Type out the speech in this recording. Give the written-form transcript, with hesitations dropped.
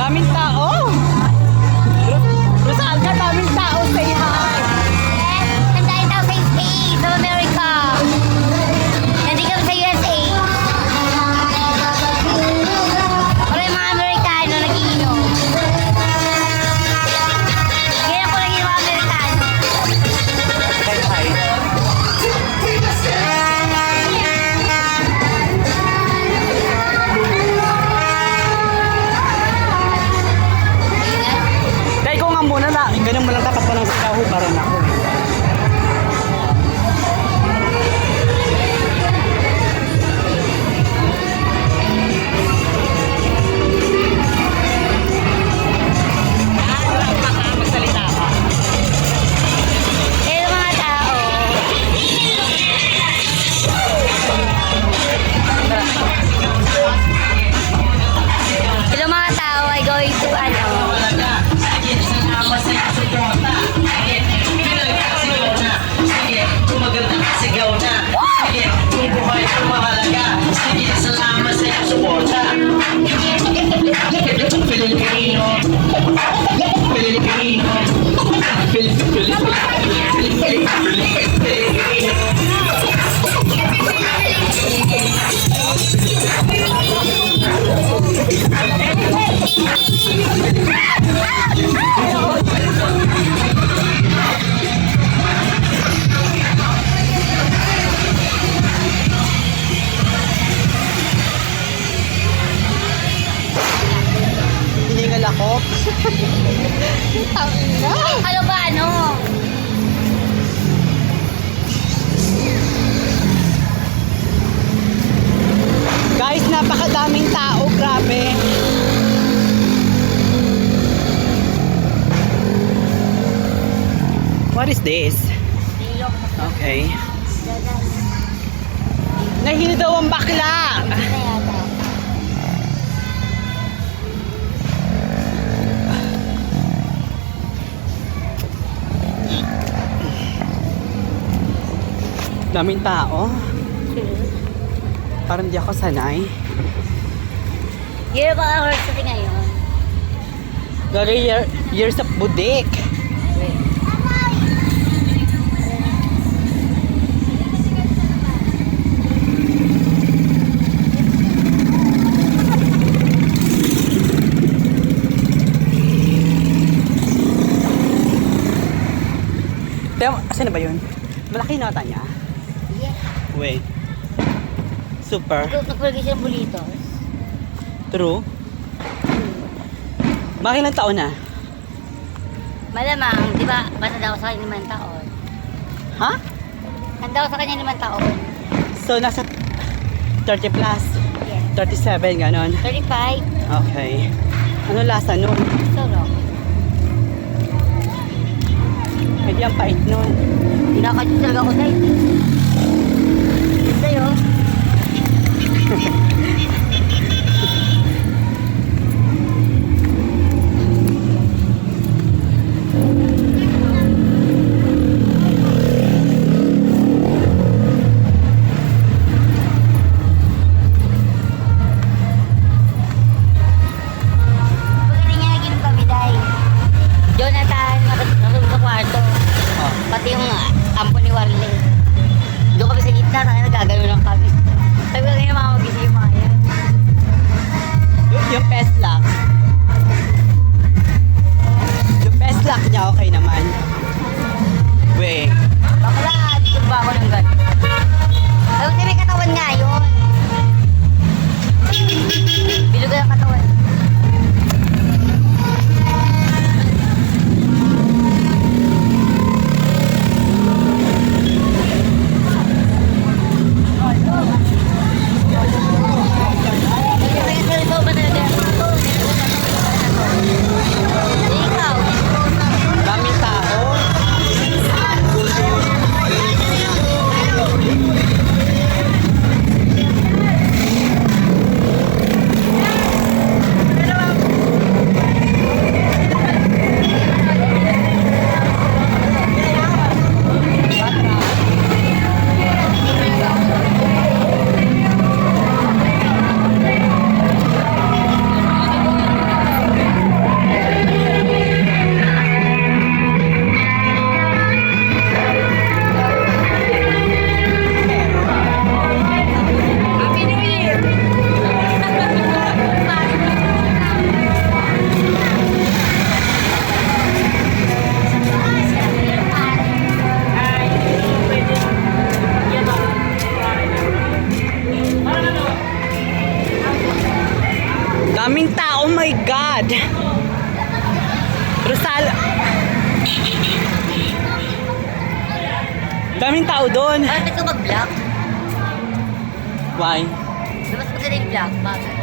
Daming tao. Rosalga, daming tao. Say hi. Ang dahil daw sa States of America. Hindi kami sa USA. Wala yung mga Amerikano nag-iinom. Kaya ko lang yung mga Amerikano. Say hi. Dahil ko nga muna na, ganun mo lang dapat pa ng sikaho para na ako. Magsalita ka. Eh, yung mga tao. Yung mga tao ay going to ano. Sigaw na. Sige, buhay ang mahalaga. Sige, salamat sa iyong suporta. Pilipino. Pilipino. Pilipino. Hiningal ako. Ano ba ano? Guys, napakadaming tao. Grabe. What is this? Okay. Nahilo daw ang bakla. Daming tao. Parang di ako sanay. Year ba ang horse natin ngayon? Gary, years of budik. Pero, asan na ba yun? Malaki nota niya. Yeah. Wait. Super. Nagpulagi siya ng bulitos. True. Bakit ilang taon na? Malamang, di ba, bata daw sa kanya 5 taon. Ha? Handa ko sa kanya 5 taon. So, nasa 30 plus? Yes. 37, ganon. 35. Okay. Ano lasa nun? Sarap. Hindi ang pait nun. Pinakadyo talaga ako sa'yo. Sa'yo. Pagaling niya naging pabiday. Jonathan, natulog sa kwarto. Oh. Pati yung ampo ni Warley. Doon kami sa gitna, tayo nagagano lang kami. Sabi ko ngayon mga magising yung mga yan. Yung best luck. Yung best luck niya, okay naman. Wait. Bakla, dito ba ako ng gano'n? Sabi ko may katawan nga yun. Bilog ang katawan. Ikaw. Daming tao. Rosal. Daming tao doon. Bakit ka mag-block? Why? Labas mo sila yung block. Bakit?